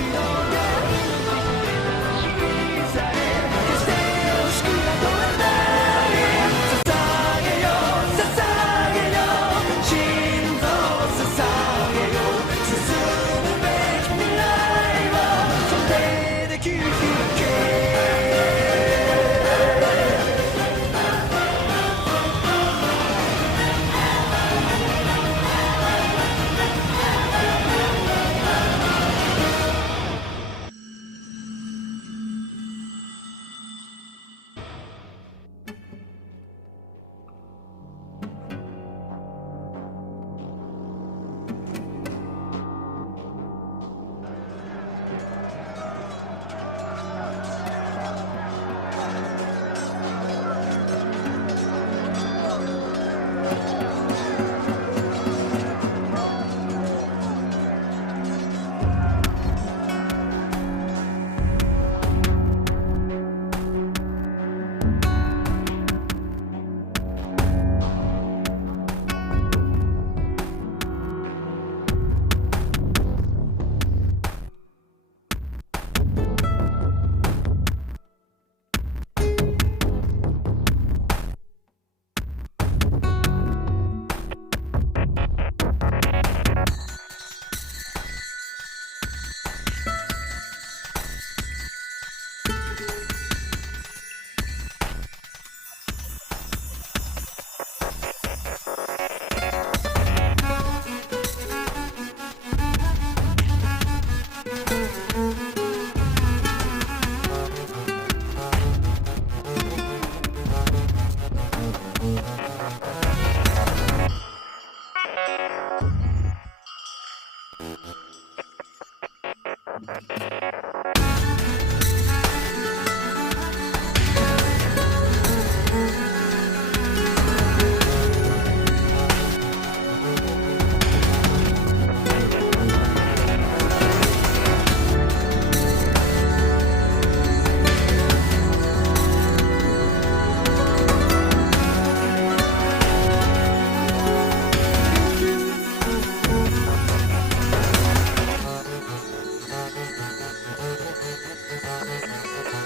you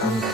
Amen.